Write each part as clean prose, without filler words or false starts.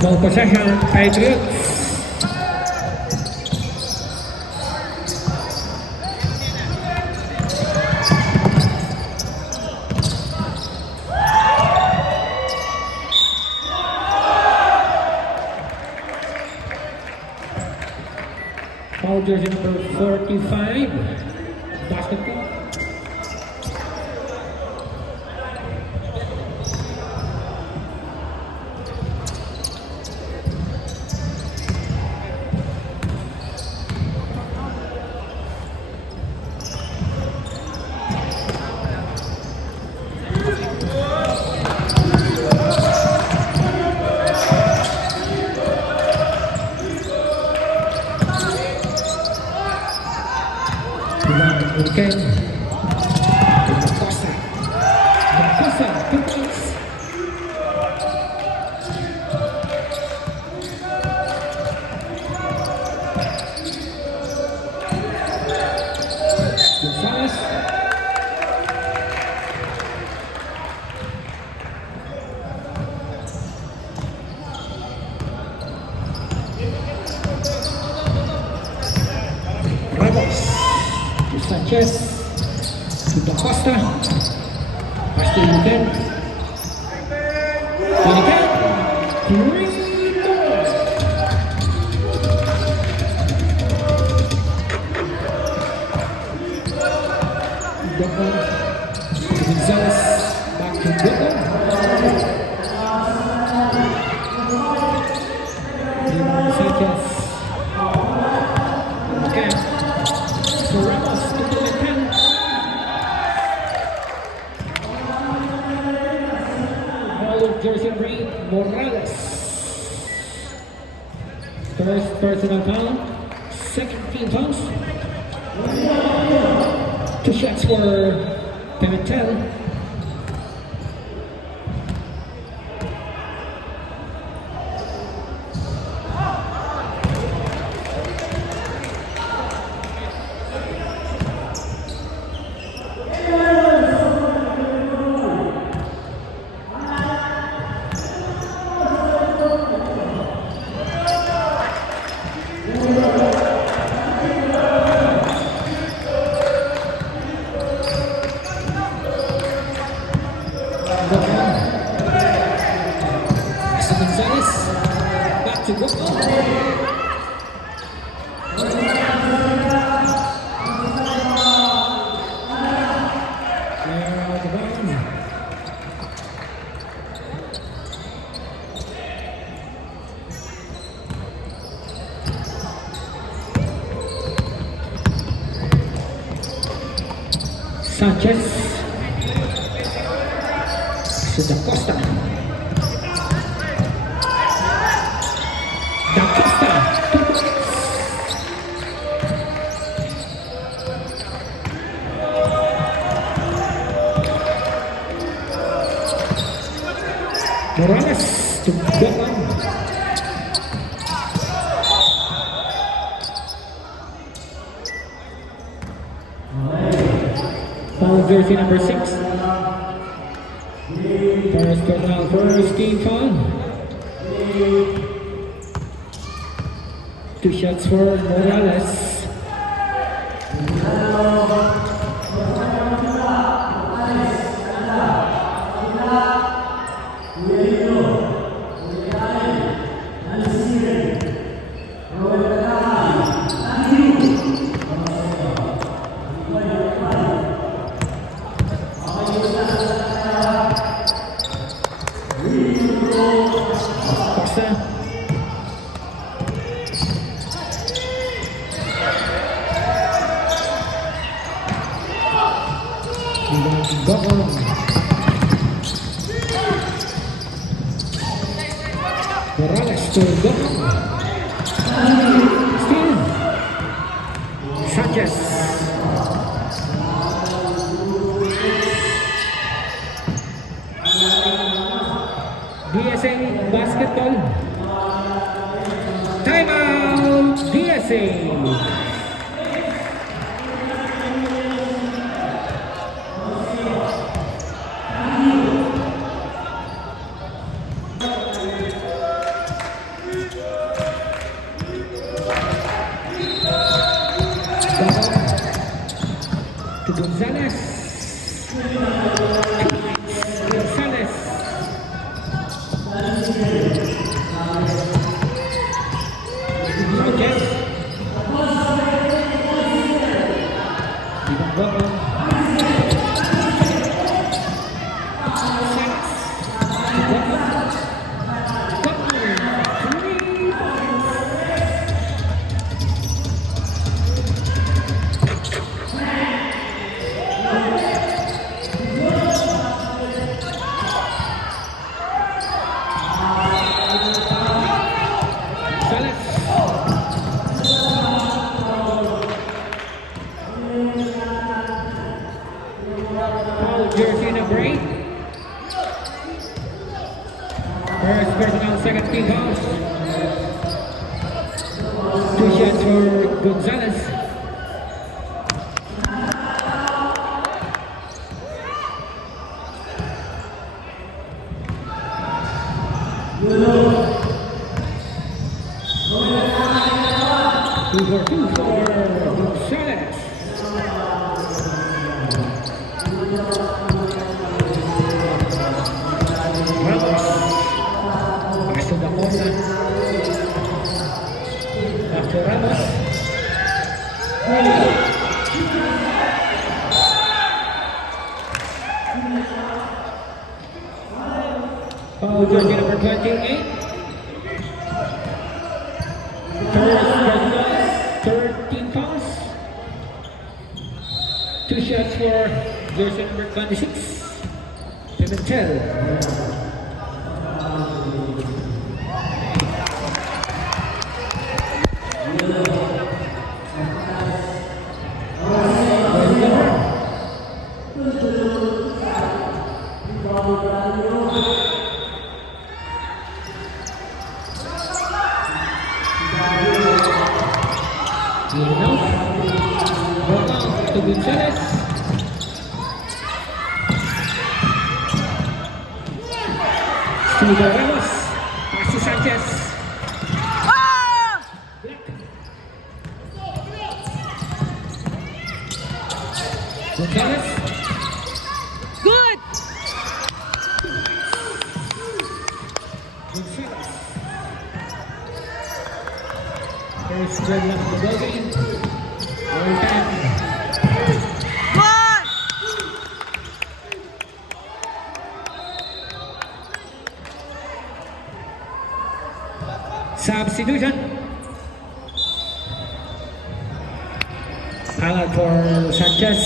Ball possession, Patriots. Foul jersey number 45, basketball. Okay. Costa. Costa. 2 points. Gonzalez. Ramos. Sanchez to Da Costa, pass to Uniken, 3 balls. Declan, Gonzalez, back to Declan. Sanchez, okay, so Ramos. Jersey Reed Morales. First personal foul, second team fouls. 2 shots for Pimentel. Gonzalez, back to Gokko. Clear out the bounds. Sanchez to Da Costa. Da Costa. Morales to Declan. Foul jersey number 6. First personal, first team foul. 2 shots for Morales. Costa. Morales to Gokko. Still Sanchez. DSA basketball. Timeout DSA. Gonzalez. Gonzalez. Sanchez. Ibang Boko. Jersey number 8. First personal, second team fouls. 2 shots for Gonzalez. Two for Gonzalez. After Ramos. Foul jersey number 28. Third team fouls. 2 shots for jersey number 26. Pimentel. To Gonzalez. Silva Ramos. Pass to Sanchez. Gonzalez. Good! Gonzalez. First red left the building. One time. One! Substitution. Allowed for Sanchez.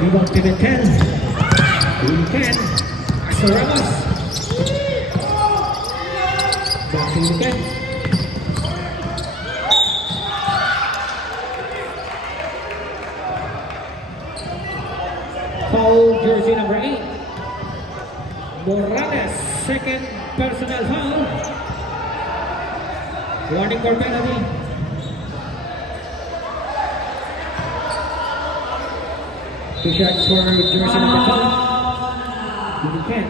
Rebound Pimentel. Weekend. Axel Ramos. Back to Weekend. Foul jersey number 8. Morales, second personal foul. Warning for penalty. Two shots for jersey number 12. Weekend.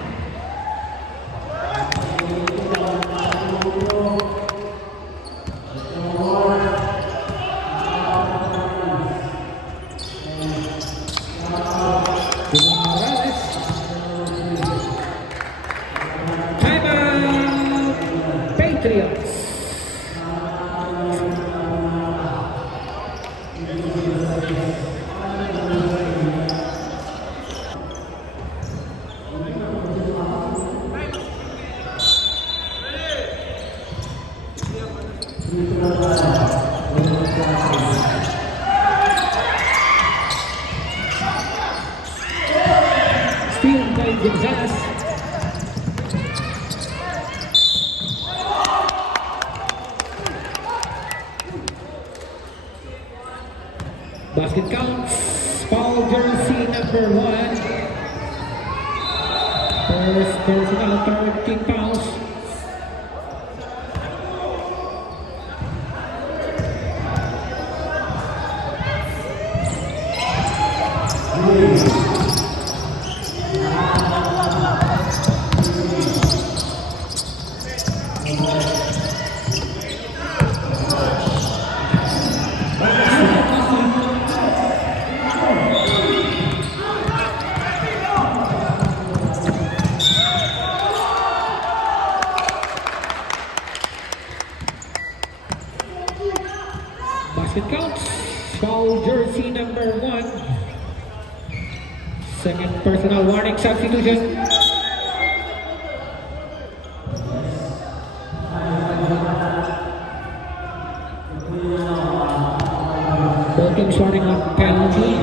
Morales. Timeout. Patriots. Steal by Gonzalez. Basket counts. Foul jersey number 1. First personal, 13 fouls. Second personal warning substitution. Both teams starting on penalty.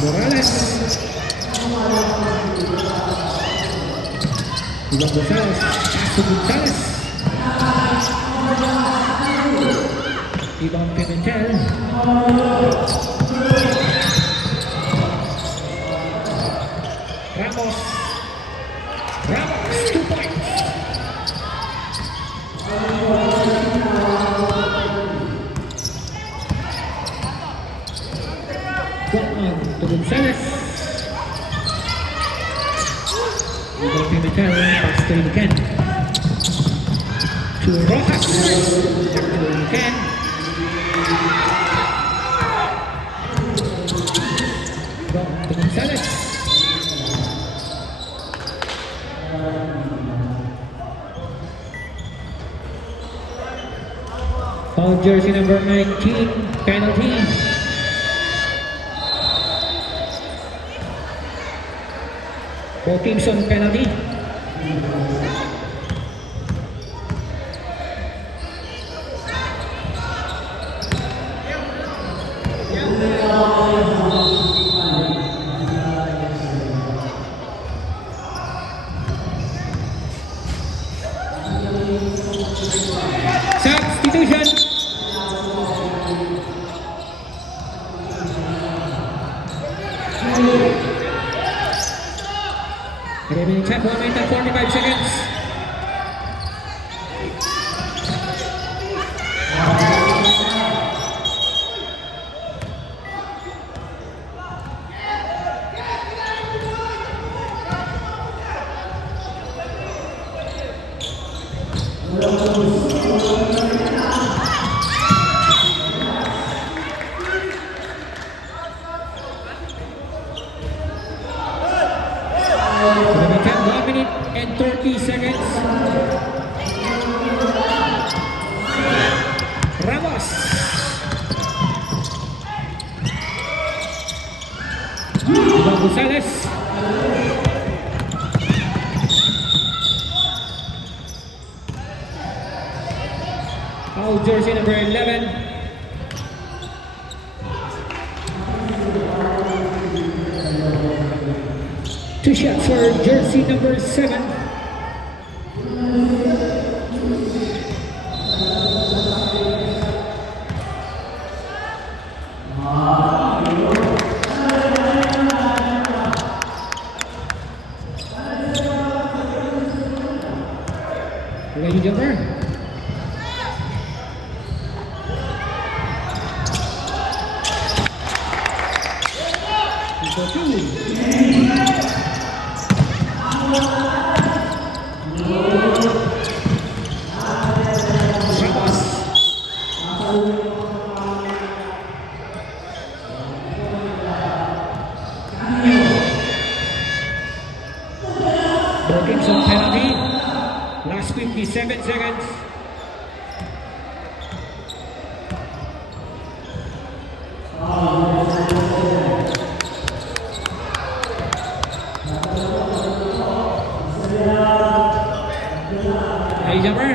Morales. Iván González. Paso González. Iván Pimentel. Ramos. Ramos. 2 points. To González. Iván Pimentel, pass to Ken. To Rojas. Back to Ken. To González. Foul jersey number 19, penalty. Both teams on penalty. Substitution. Remaining time, 1 minute and 45 seconds. Remaining time, 1 minute and 30 seconds. Ramos. Iván González. Foul jersey number 11. Two shots for jersey number 7. Lady jumper. Equal to. Broken some penalty. Last 57 seconds. Hey, jumper.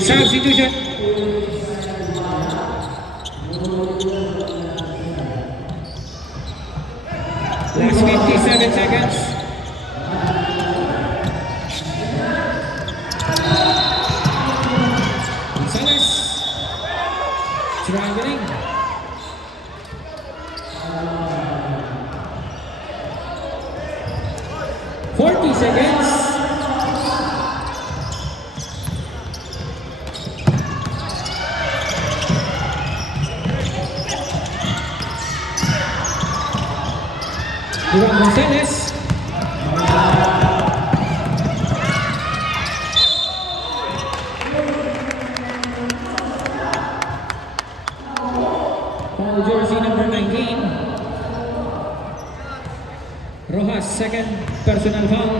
Substitution. Last 57 seconds. González. Traveling. Seconds. Juan Gonzalez. Foul jersey number 19. Rojas, second personal foul.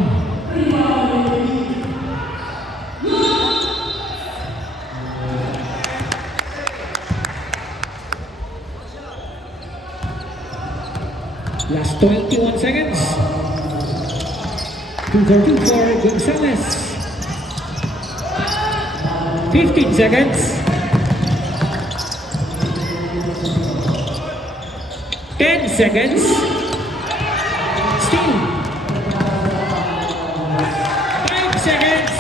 Last 21 seconds. 2 for Gonzalez. 15 seconds. 10 seconds. Still. 5 seconds.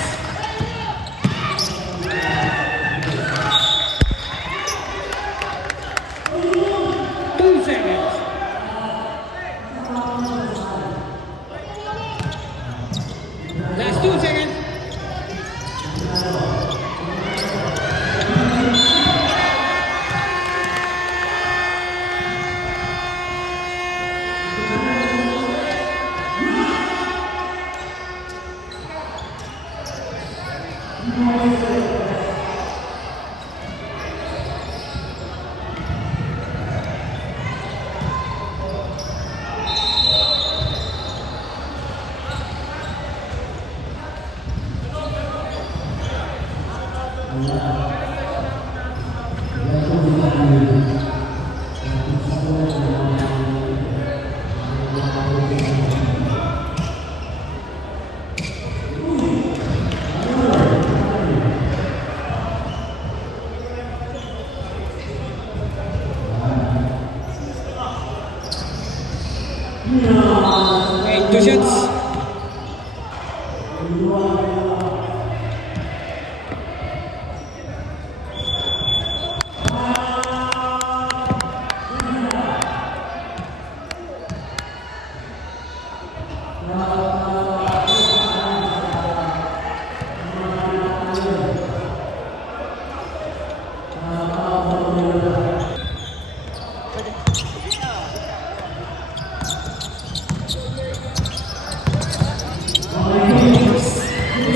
2 seconds. Last 2 seconds. Wait, 2 shots.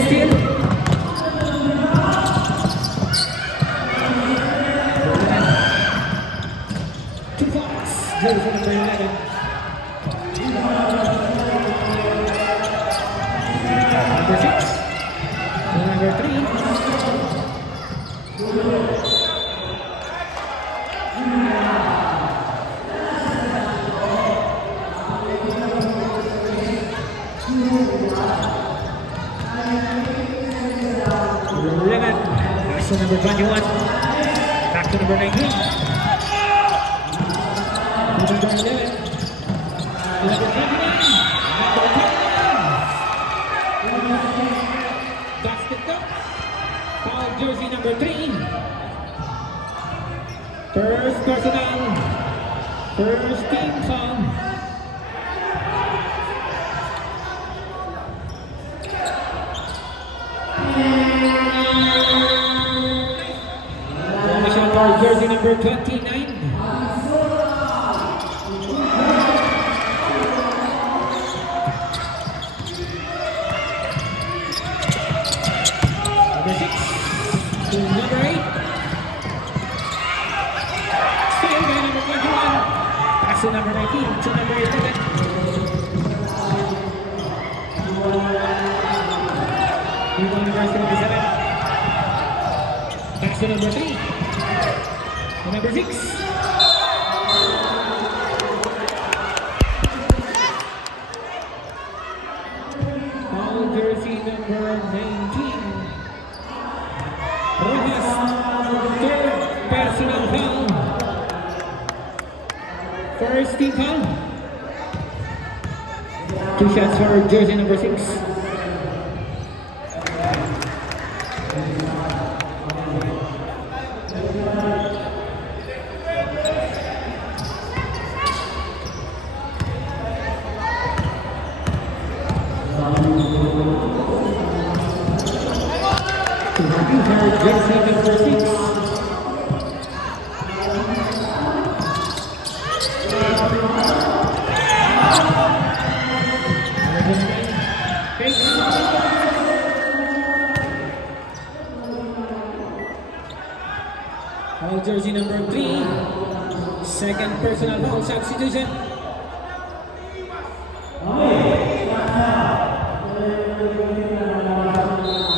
Still. Two fouls. Jersey number 11. Number 6. Number 3. Number 11. Back to number 21. Back to number 19. Number 11. Number 29. Number 29. Basket up. Foul jersey number 3. First personal. First team foul. Formation for jersey number 29. Number 6 to number 8. Still by number 21. Pass to number 19 to number 11. Rebound number 77. Pass to number 3. To number 6. Foul jersey number 19. Rojas, third personal foul. First team foul. 2 shots for jersey number 6. Jersey number 6. jersey number 3. Second personal foul substitution.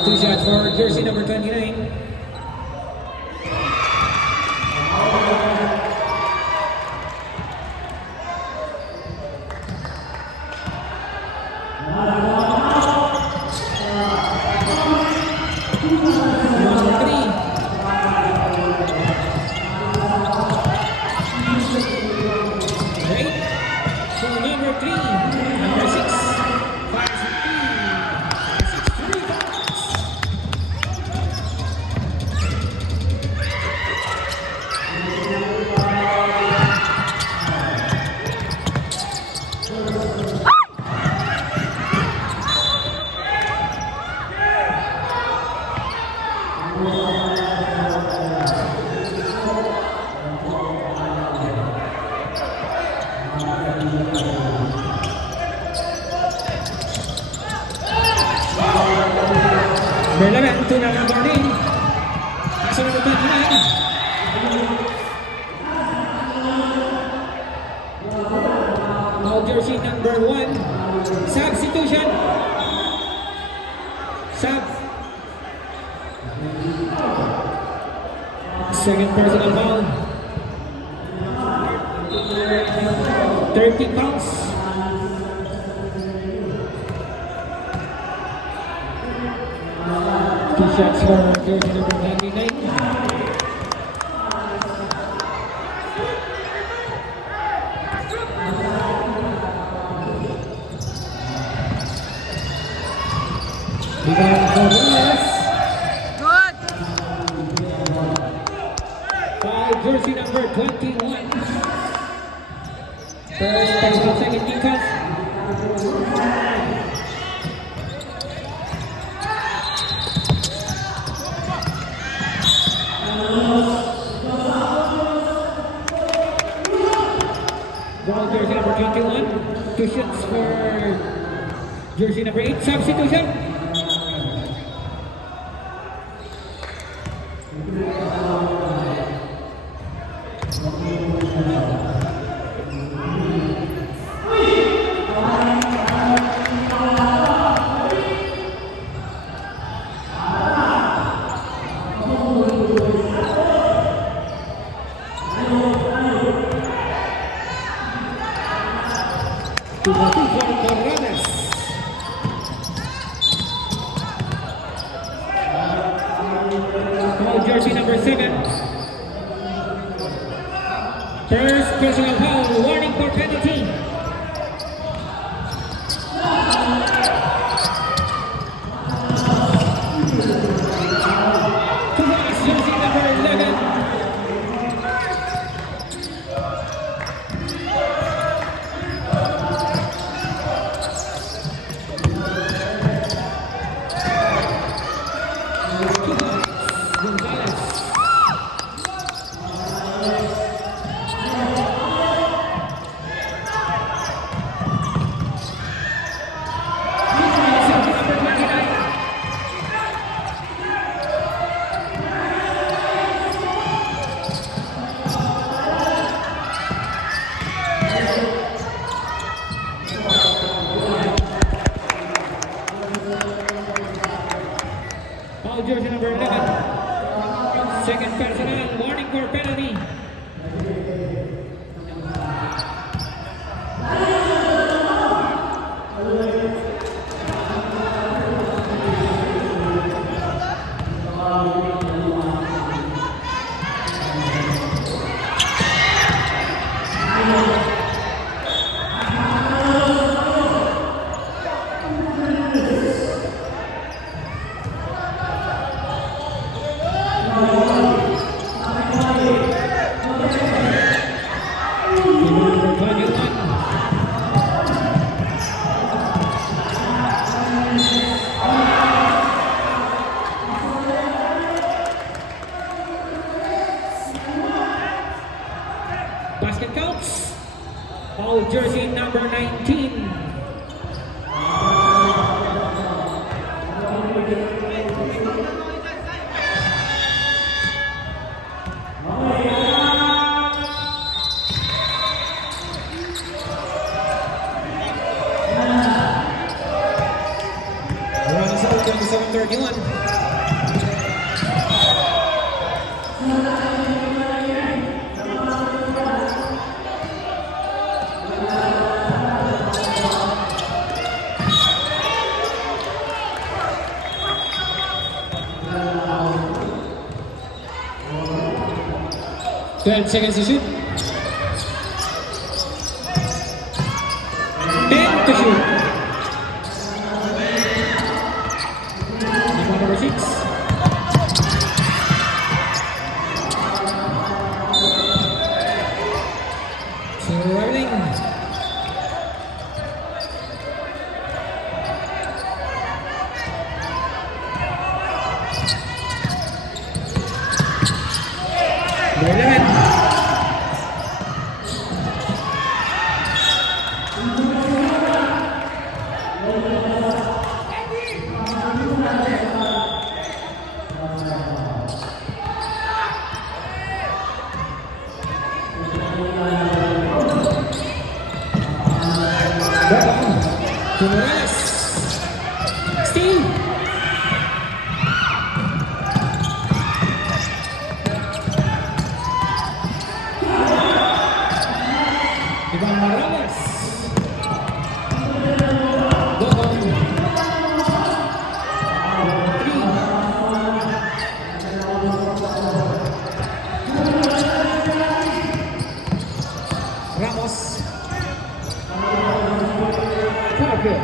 Two shots for jersey number 29. Number 3. Right. So number 3, number 6, fires it in. 6 rebounds. Berlaban to number 14. Nasa number 29. Now jersey number 1. Substitution. Sub. Second personal foul. 30 pounds. Two shots for jersey number 99. Rebound for Warriors. Good. By jersey number 21. First personal, second team cuts. Ball jersey number 21. Two shots for jersey number 8. Substitution. Two for Corrales. Foul jersey number 7. First personal foul, warning for penalty. Tomas, jersey number 11. Gonzalez. Foul jersey number 11. Second personal, warning for penalty. Number 21. Basket counts. Foul jersey number 19. 27-31. Twelve seconds to shoot. 10 to shoot. Number 6. Swirling. Number 11. To Morales. Steal. Ivan Morales. Bottom. 3. Ramos. Good.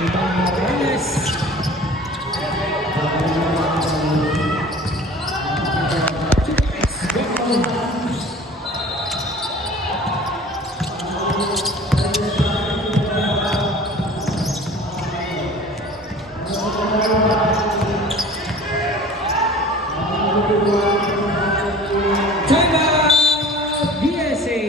Ivan Morales. Timeout, USA.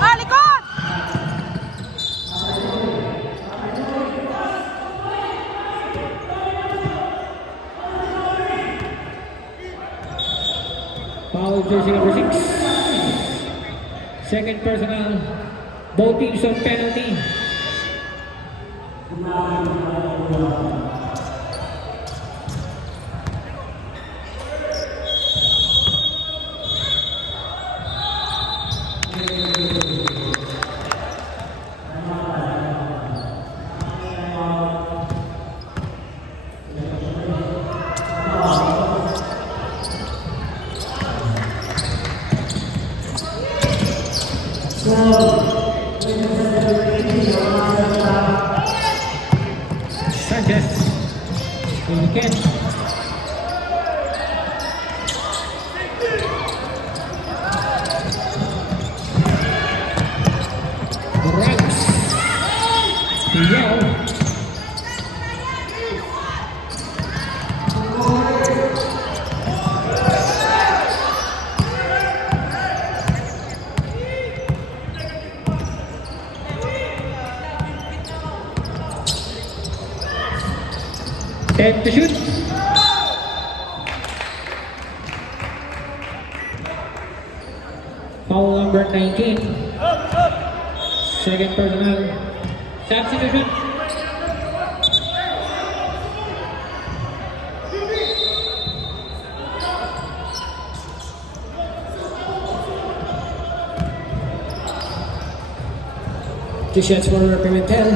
Ah, likod! Foul jersey number 6. Second personal. Both teams on penalty. Sanchez. Again. Right. Yell. And to shoot. Foul number 19. Second personal. Substitution. Two shots for Pimentel.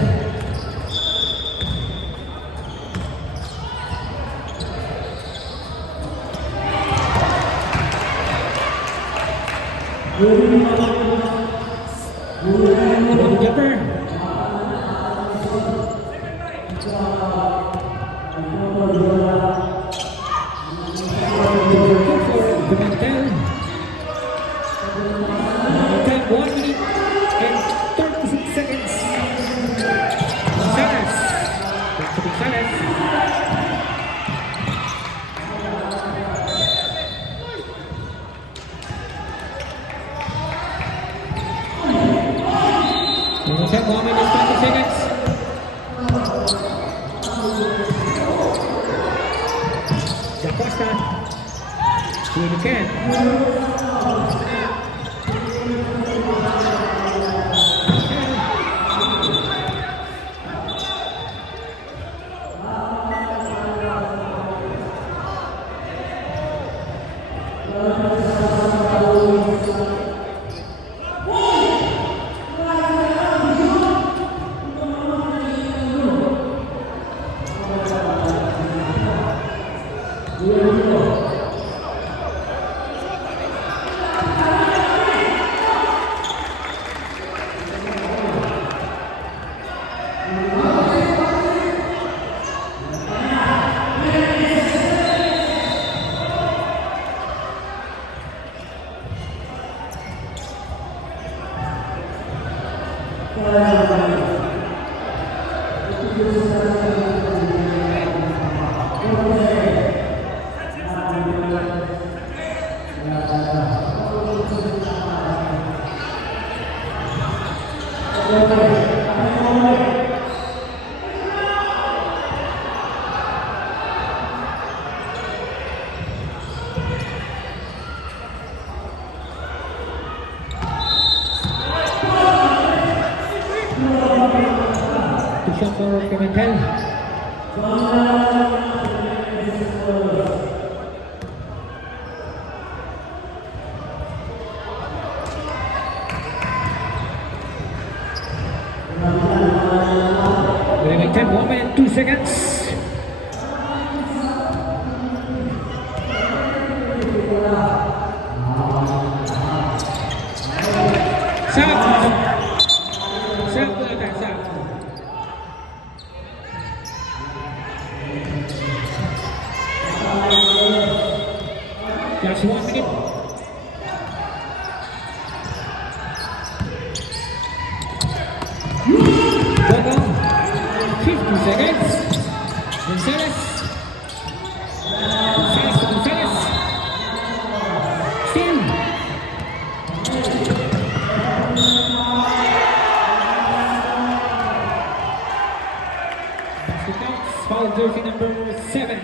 Jumper. Pimentel. Gonzalez. Set 1 minute 20 seconds. Da Costa. Here again. Shot for Pimentel. Pimentel, 1 minute 2 seconds. Last 1 minute. Go. 50 seconds. Gonzalez. Still. Foul jersey number 7.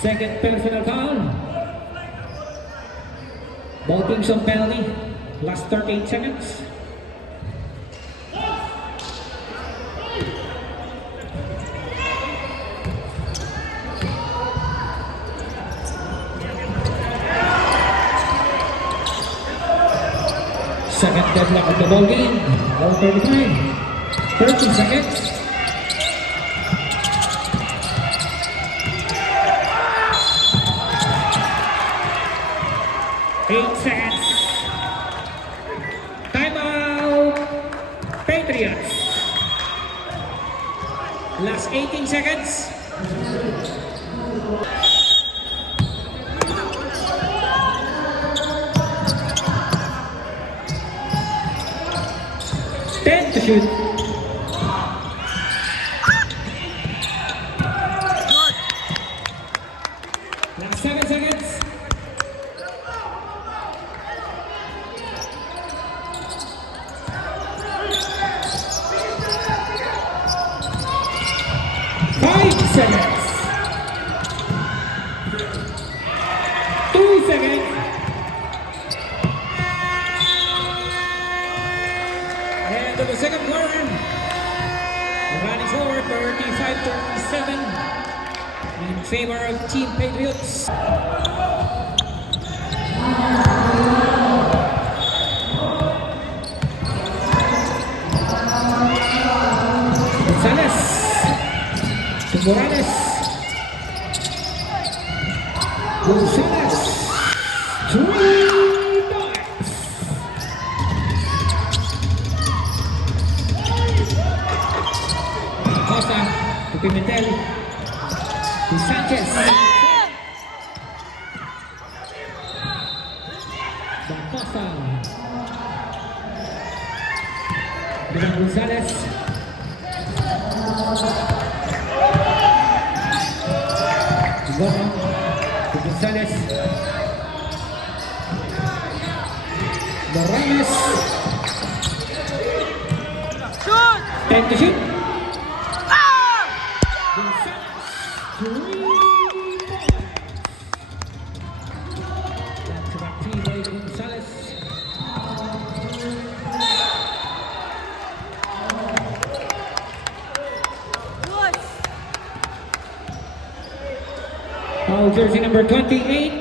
Second personal foul. Ball Kingston penalty. Last 38 seconds. Second deadlock of the ball game. Ball 35. 30 seconds. Timeout, Patriots. Last 18 seconds. Ten to shoot. Last 7 seconds. Seconds. 2 seconds. End of the second quarter. Running forward 35-37 in favor of Team Patriots. Gonzalez. Morales. Gonzalez. 3 points. Costa to Pimentel. To Sanchez. Da Costa. Dengan Gonzalez. Go on. To Gonzalez. Morales. Shoot! 10 to shoot. Ah! Gonzalez. 3 points. That's about 3 by Gonzalez. Good. Foul jersey number 28.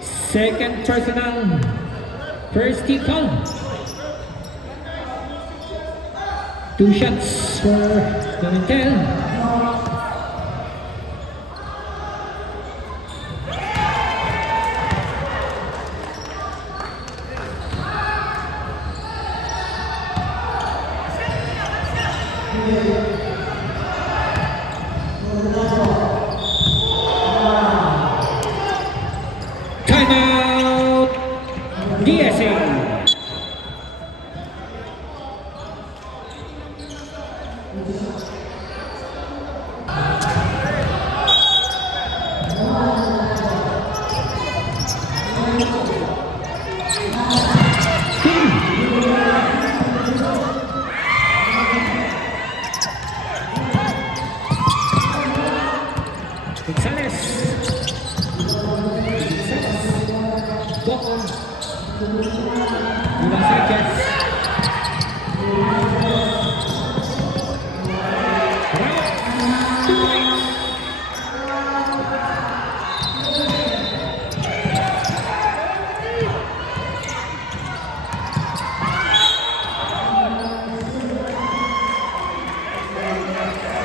Second personal. First team foul. 2 shots for Pimentel. Timeout. DSA. Gonzalez. Go on. Ivan Sanchez. Ramos. 2 points.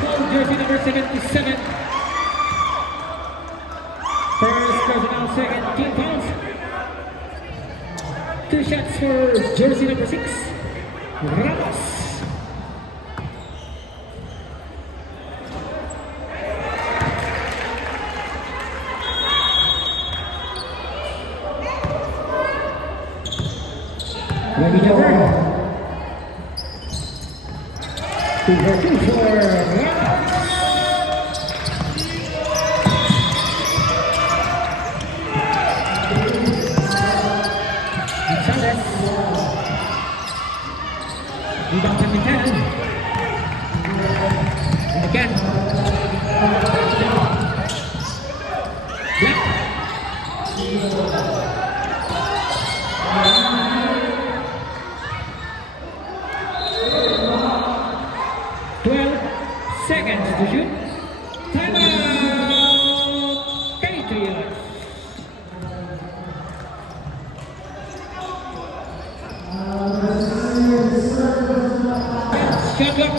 Foul jersey number 77. First personal, second team fouls. 2 shots for jersey number 6, Ramos. Ready number 2 for 2 for Ramos. Gonzalez. Rebound sa Pimentel. And again. Black. Seconds to shoot. Timeout. Patriots. Shot clock.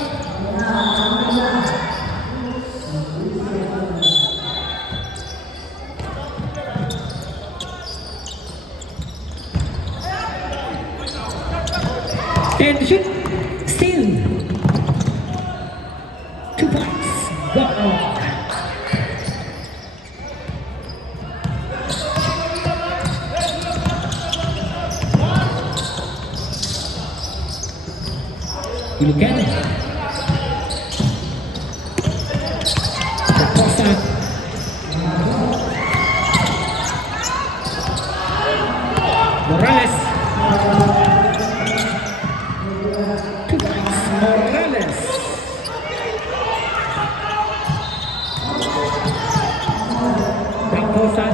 And shoot. Still. 2 points. Go on. Ilukan. Acosta. Morales. 2 points. Morales. Acosta.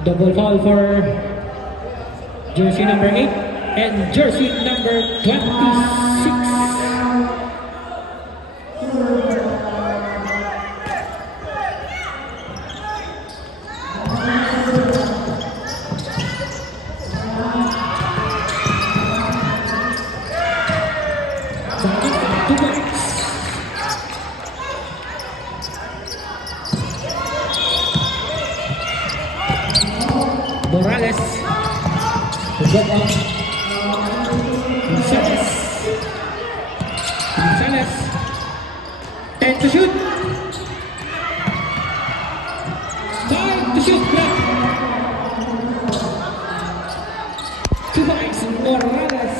Double foul for jersey number 8 and jersey number 26. Two points. Morales. Good up. Gonzalez. Gonzalez. And to shoot. to shoot. Block. 2 points. Morales.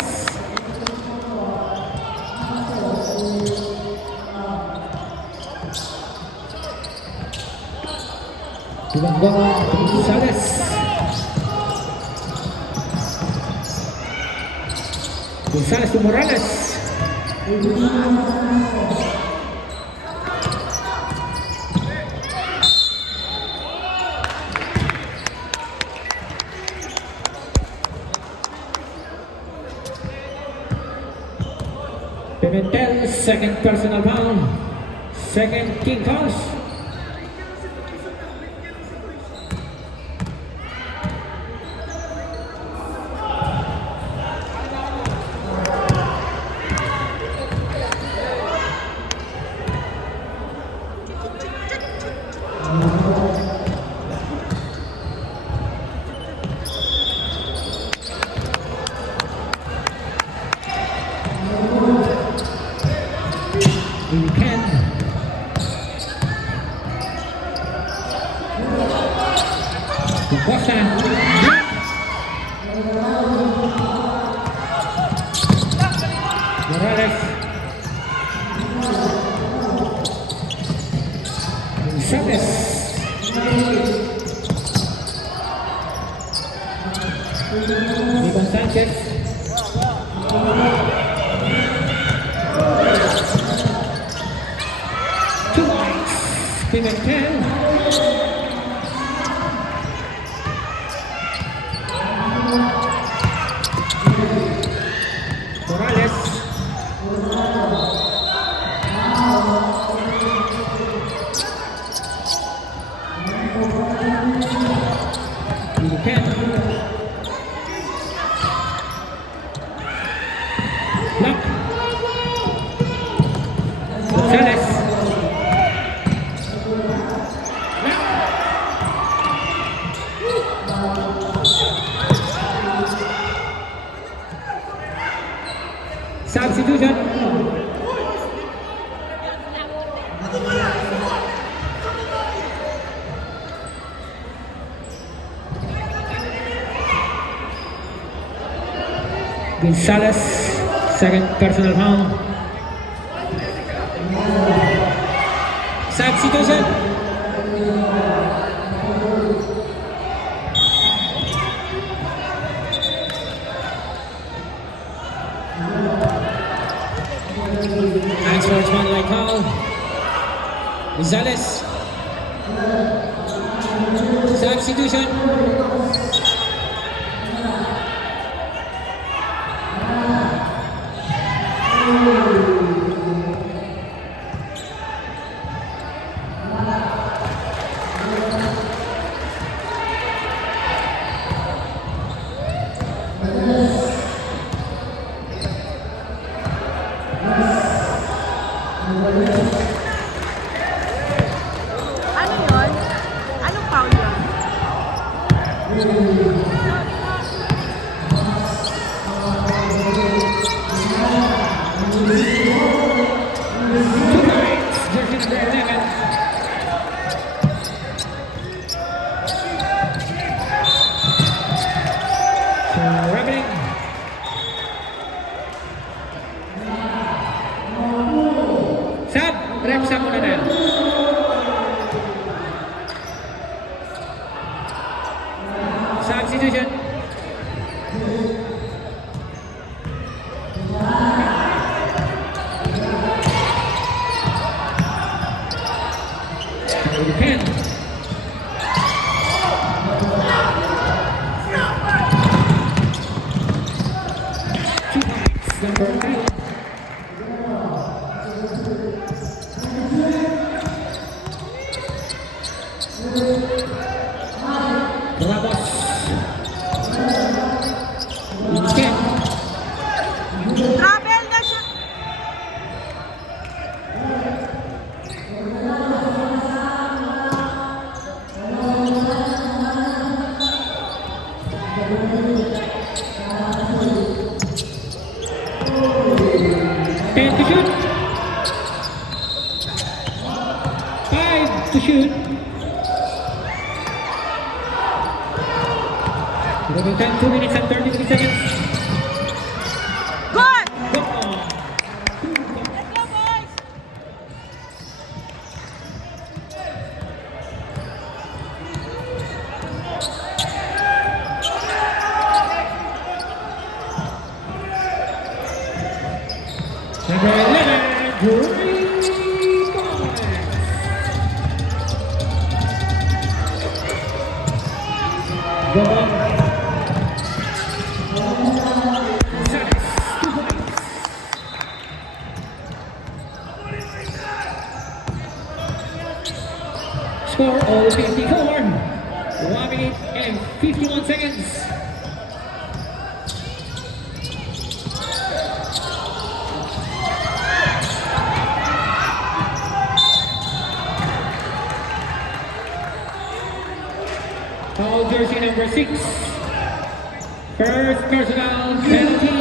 Buang-buang Gonzales. Gonzales to Morales. Pimentel, second personal foul. Second team fouls. Ken. Costa. Morales. Gonzales. Nico Sanchez. Pimentel. Morales. Ken. Block. Gonzales. Substitution. Gonzales, second personal foul. Substitution. Thanks for its one-line call. Gonzales. Substitution. Ano yun? Anong foul yun? Jersey number 11. Traveling. Sab, rep sa muna na. Substitution. Ken. 2 points, number 9. Ramos. Ken. Travel na siya. Ten to shoot. 5 to shoot. Total time 2 minutes and 30 seconds. Good! Go! Let's go, boys! Number 11, Green Gomez. Go on. Gonzalez, 2 points. Score all 54. 1 minute and 51 seconds. Foul jersey number 6. First personal penalty.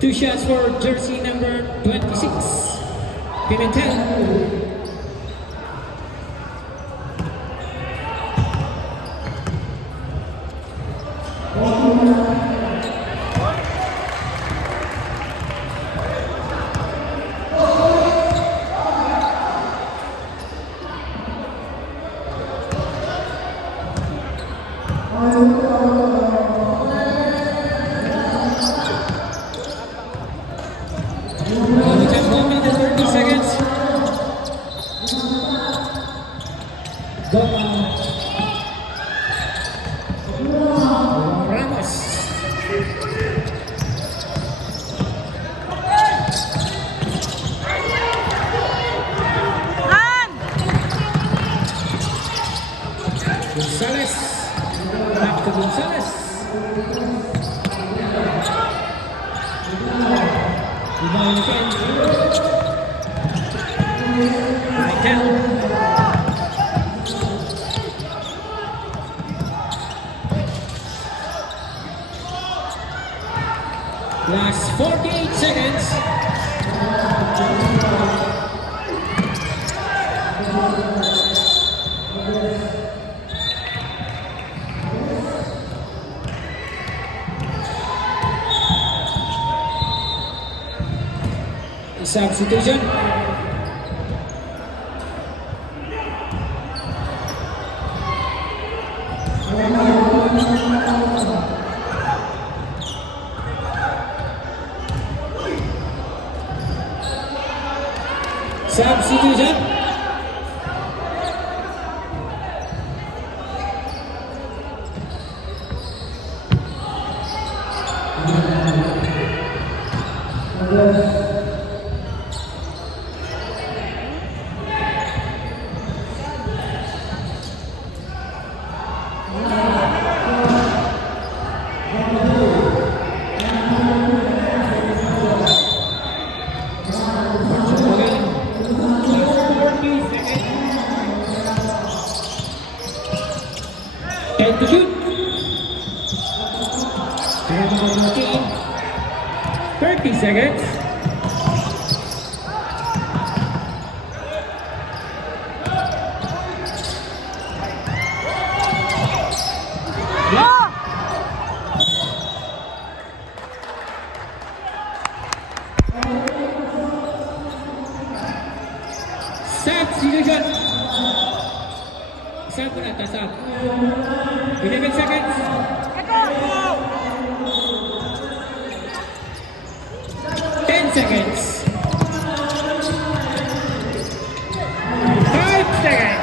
2 shots for jersey number 26. Pimentel. We just 1 minute and 30 seconds. Go on. Ramos. Run! Gonzalez. Back to Gonzalez. Rebound again. Right down. Last 48 seconds. Substitution. Substitution. And to shoot. 30 seconds. Substitution. Sub na, tasap. 11 seconds. Echo! 10 seconds. 5 seconds.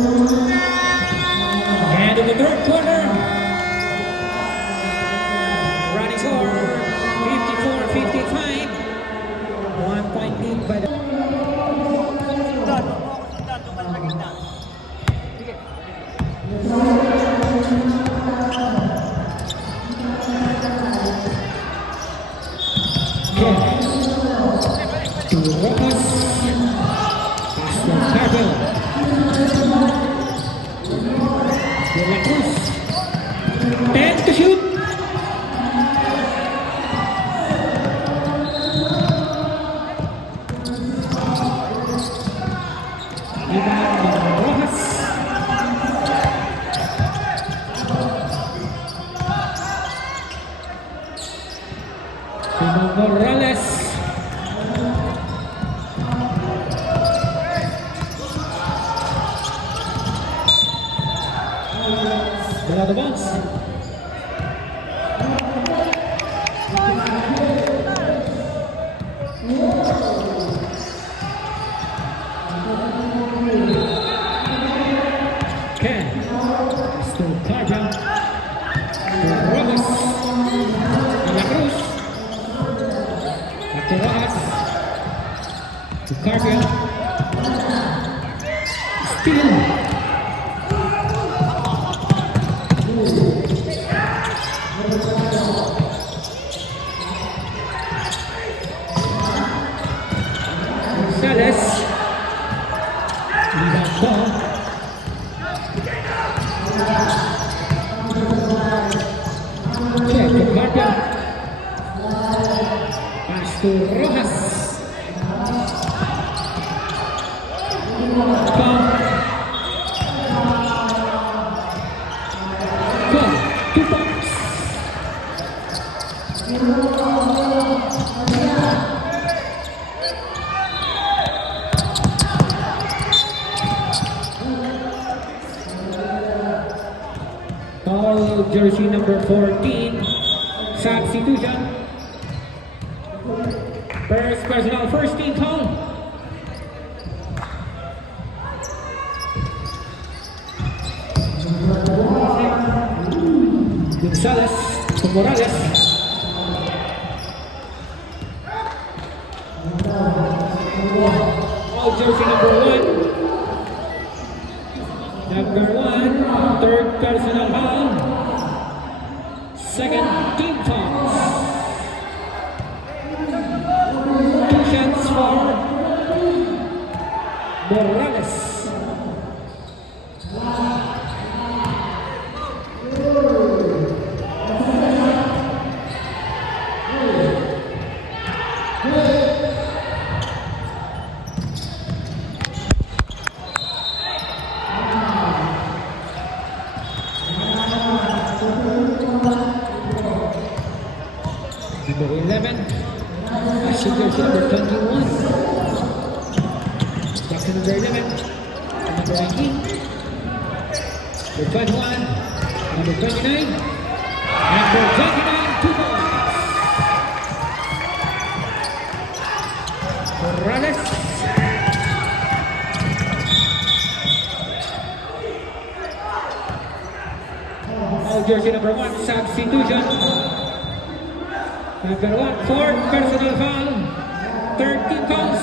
And in the third quarter, running score 54-55. 1 point lead by the... To Rojas. Pass to Carvel. De La Cruz. 10 to shoot. Rebound by Rojas. Rebound Morales. Wala the bounce. Ken. Still Carja. To Rojas. De La Cruz. Back to Rojas. To Carja. Steal. Gonzalez. Rebound ball. Check to Carter. Pass to Rojas. Ball. Ball. 2 points. Foul jersey number 14, substitution. First personal, first team foul. Gonzalez to Morales. Foul jersey number 1. Number 1, third personal foul. Second team fouls. 2 shots for Morales. Number 11, Ashik jersey number 21. Back to number 11, number 19, number 21, number 29, number 29, 2 points. Morales. Foul jersey number 1, substitution. Number 1, fourth personal foul. 13 fouls.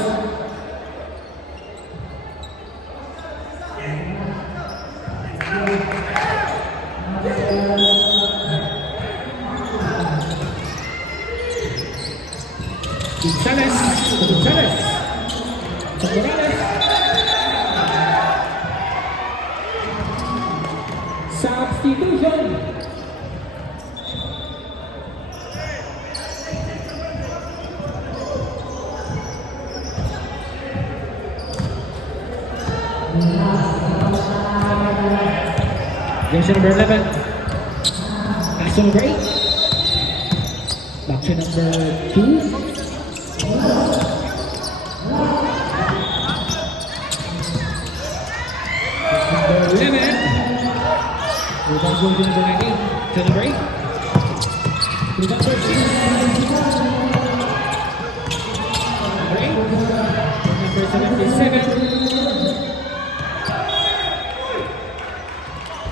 Gonzalez. Morales. Substitution. Jersey number 11, Castle Break. Back to number 2. Number 11. Rebound goes to number 19. To the break. Rebound 13. Number 8. Number 77.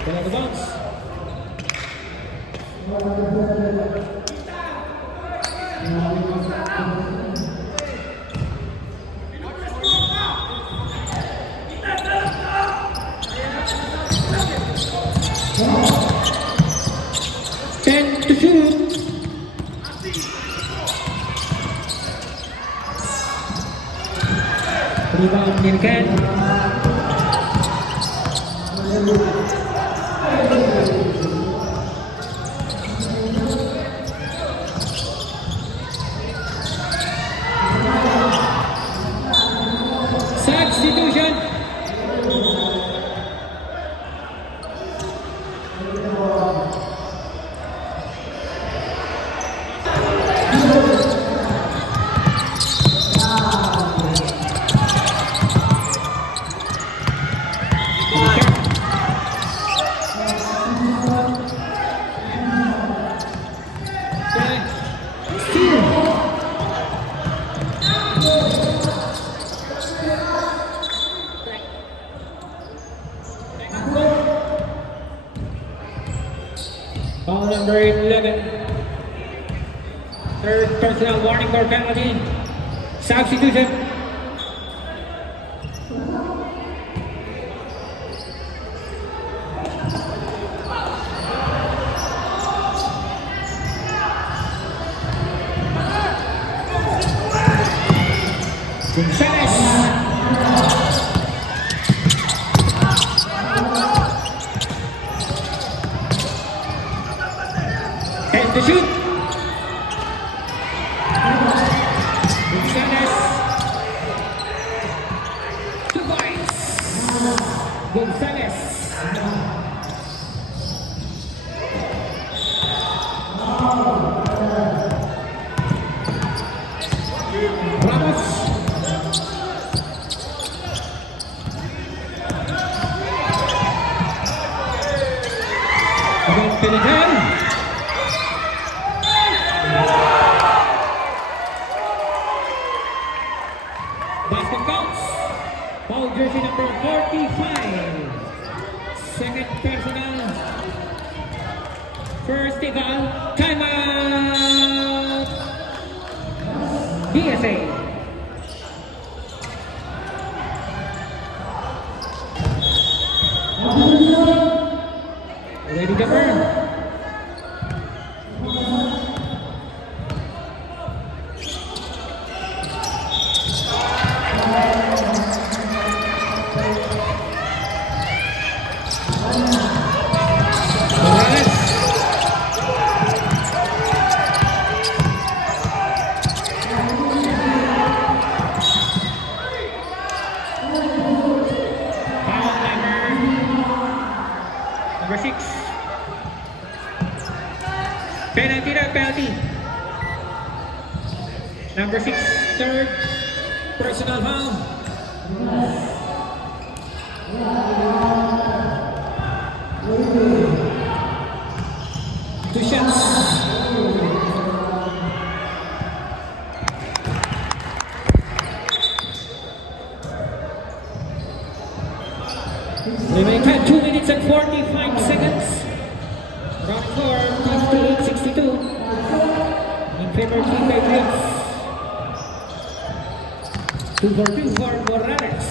Ball out of bounds. Ten to shoot. Rebound ni Ken. Substitution. Foul number 11. Third personal warning for penalty. Substitution. Gonzalez. And the shoot. Gonzalez. 2 points. Gonzalez. Ramos. About Pimentel. Basket counts. Foul jersey number 45. Second personal. First foul. Timeout. DSA. Ready to burn. Morales. Foul number 6. Penalty na penalty. Number 6, third personal foul. Two shots. Remaining time 2 minutes and 45 seconds. Round 4, 58-62. In favor of Team Patriots. 2 for 2 for Morales.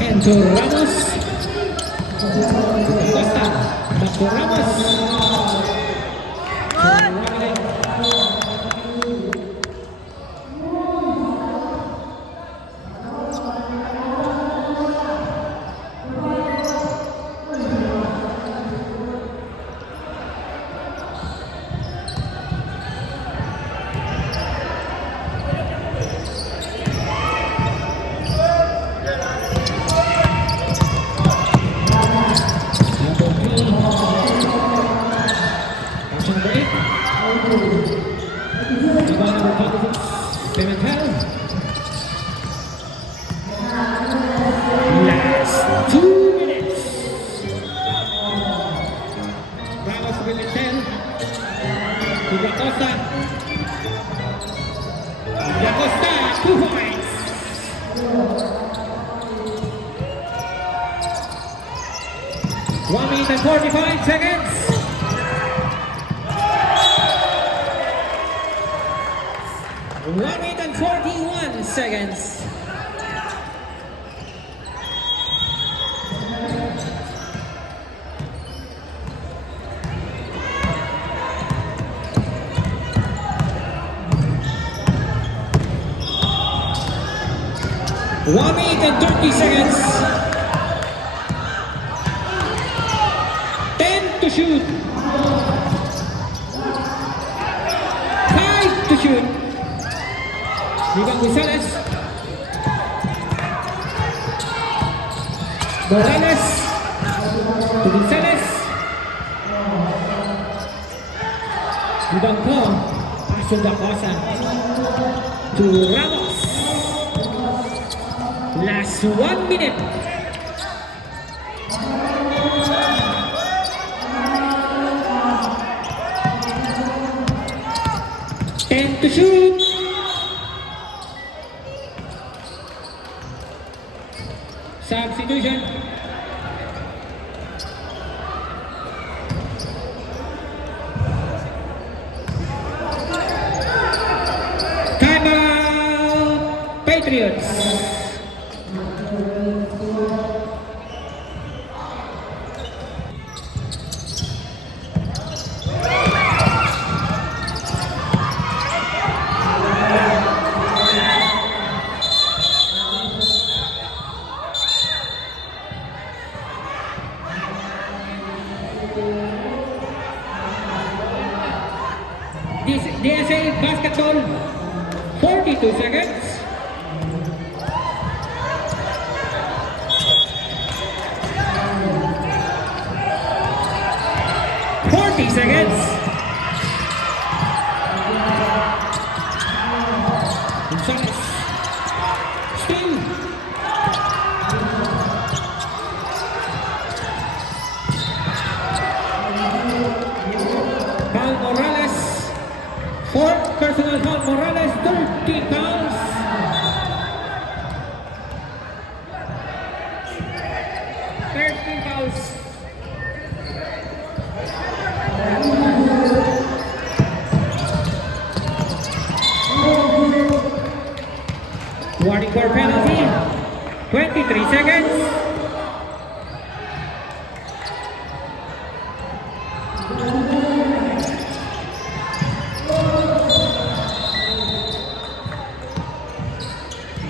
Enzo Ramos. Costa. Back to Ramos. Pimentel. Last 2 minutes. Ramos Pimentel. To Da Costa. Da Costa, 2 points. 1 minute and 45 seconds. 1 minute and 41 seconds. One minute and 30 seconds. 10 to shoot. 5 to shoot. Ligang Gonzalez. Morales. To Gonzalez. Libang ko. Paso Dacosa. To Ramos. Last 1 minute. To shoot. Substitution. Timeout, Patriots. DSA basketball, 42 seconds. Seconds. Gonzalez. Steal. Foul Morales. Fourth personal foul Morales. 13 fouls. 13 fouls. Warning for penalty. 23 seconds.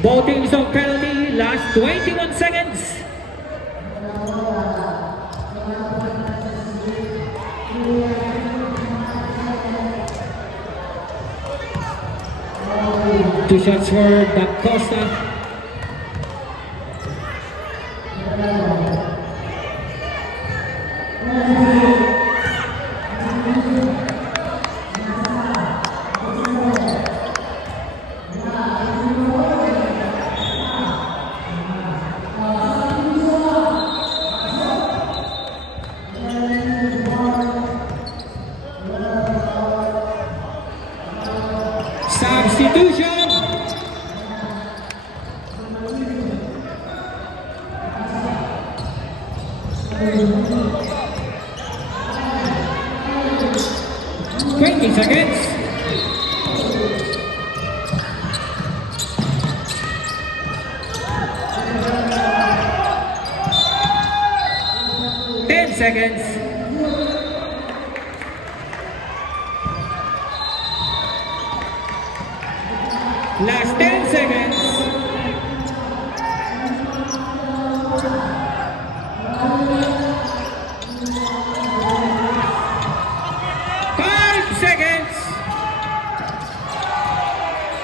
Both teams on penalty. Last 21 seconds. Two shots for Da Costa. Substitution. Seconds. Seconds. Last 10 seconds.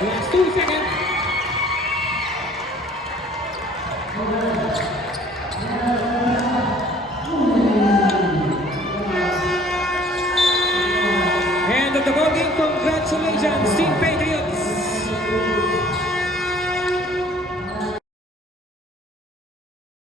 Last 2 seconds. End of the ball game. Congratulations, team